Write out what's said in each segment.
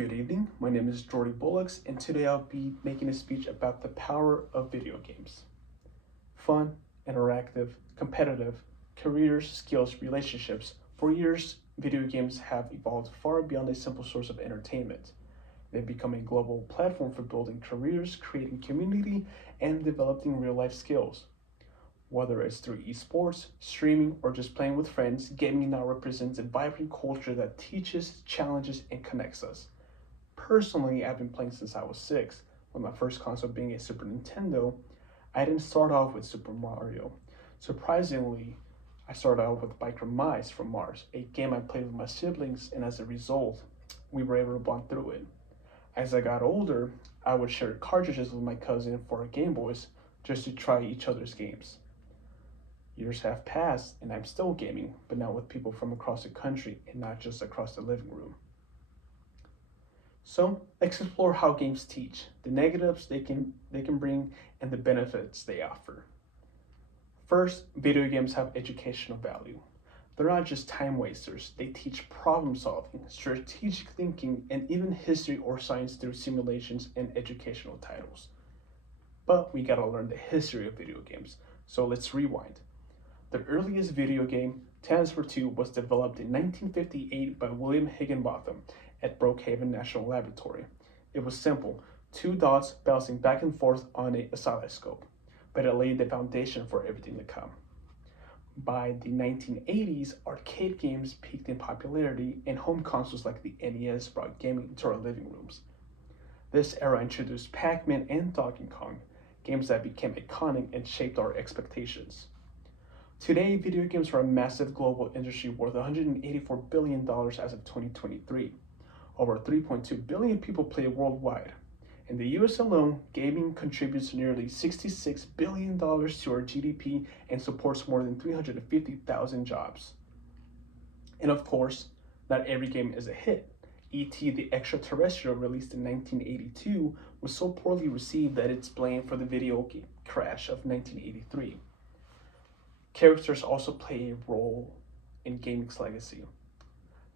Good evening, my name is Jordy Bullocks, and today I'll be making a speech about the power of video games. Fun, interactive, competitive, careers, skills, relationships. For years, video games have evolved far beyond a simple source of entertainment. They've become a global platform for building careers, creating community, and developing real life skills. Whether it's through esports, streaming, or just playing with friends, gaming now represents a vibrant culture that teaches, challenges, and connects us. Personally, I've been playing since I was 6, with my first console being a Super Nintendo. I didn't start off with Super Mario. Surprisingly, I started out with Biker Mice from Mars, a game I played with my siblings, and as a result, we were able to bond through it. As I got older, I would share cartridges with my cousin for our Game Boys just to try each other's games. Years have passed, and I'm still gaming, but now with people from across the country and not just across the living room. So let's explore how games teach, the negatives they can bring, and the benefits they offer. First, video games have educational value. They're not just time wasters, they teach problem solving, strategic thinking, and even history or science through simulations and educational titles. But we gotta learn the history of video games, so let's rewind. The earliest video game, Tennis for Two, was developed in 1958 by William Higginbotham at Brookhaven National Laboratory. It was simple, two dots bouncing back and forth on an oscilloscope, but it laid the foundation for everything to come. By the 1980s, arcade games peaked in popularity, and home consoles like the NES brought gaming into our living rooms. This era introduced Pac-Man and Donkey Kong, games that became iconic and shaped our expectations. Today, video games are a massive global industry worth $184 billion as of 2023. Over 3.2 billion people play worldwide. In the US alone, gaming contributes nearly $66 billion to our GDP and supports more than 350,000 jobs. And of course, not every game is a hit. E.T. the Extraterrestrial, released in 1982, was so poorly received that it's blamed for the video game crash of 1983. Characters also play a role in gaming's legacy.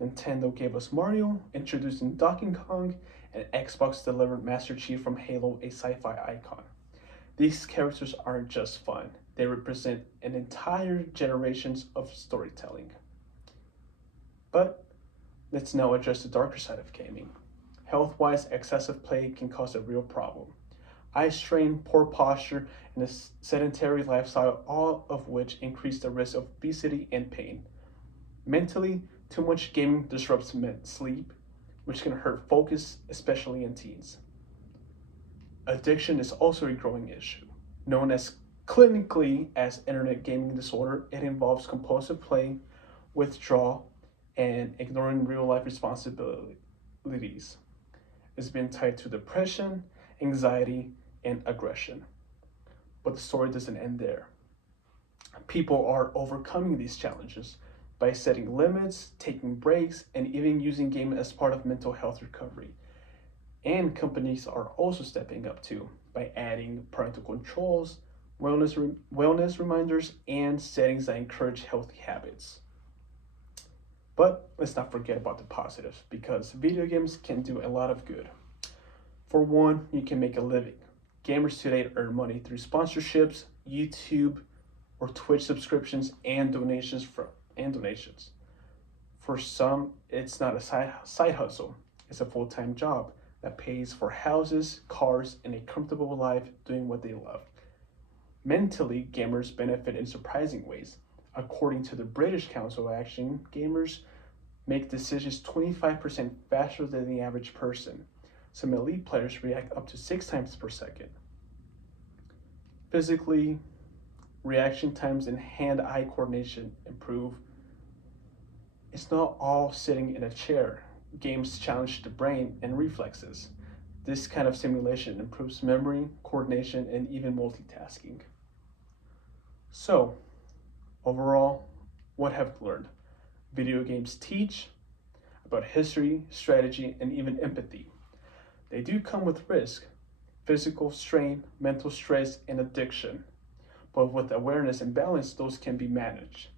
Nintendo gave us Mario, introducing Donkey Kong, and Xbox delivered Master Chief from Halo, a sci-fi icon. These characters aren't just fun, they represent an entire generations of storytelling. But let's now address the darker side of gaming. Health-wise, excessive play can cause a real problem. Eye strain, poor posture, and a sedentary lifestyle, all of which increase the risk of obesity and pain. Mentally, too much gaming disrupts sleep, which can hurt focus, especially in teens. Addiction is also a growing issue. Known as clinically as internet gaming disorder, it involves compulsive play, withdrawal, and ignoring real-life responsibilities. It's been tied to depression, anxiety, and aggression. But the story doesn't end there. People are overcoming these challenges by setting limits, taking breaks, and even using gaming as part of mental health recovery. And companies are also stepping up too by adding parental controls, wellness reminders, and settings that encourage healthy habits. But let's not forget about the positives, because video games can do a lot of good. For one, you can make a living. Gamers today earn money through sponsorships, YouTube or Twitch subscriptions, and donations. For some, it's not a side hustle. It's a full-time job that pays for houses, cars, and a comfortable life doing what they love. Mentally, gamers benefit in surprising ways. According to the British Council of Action, gamers make decisions 25% faster than the average person. Some elite players react up to 6 times per second. Physically, reaction times and hand-eye coordination improve. It's not all sitting in a chair. Games challenge the brain and reflexes. This kind of simulation improves memory, coordination, and even multitasking. So, overall, what have we learned? Video games teach about history, strategy, and even empathy. They do come with risk, physical strain, mental stress, and addiction. But with awareness and balance, those can be managed.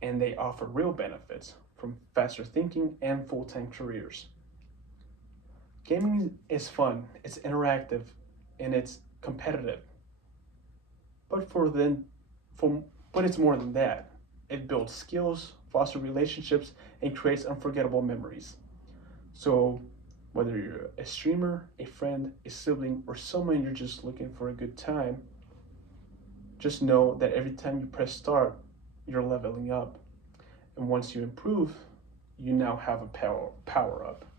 And they offer real benefits, from faster thinking and full-time careers. Gaming is fun, it's interactive, and it's competitive. But for but it's more than that. It builds skills, fosters relationships, and creates unforgettable memories. So whether you're a streamer, a friend, a sibling, or someone you're just looking for a good time, just know that every time you press start, you're leveling up. And once you improve, you now have a power up.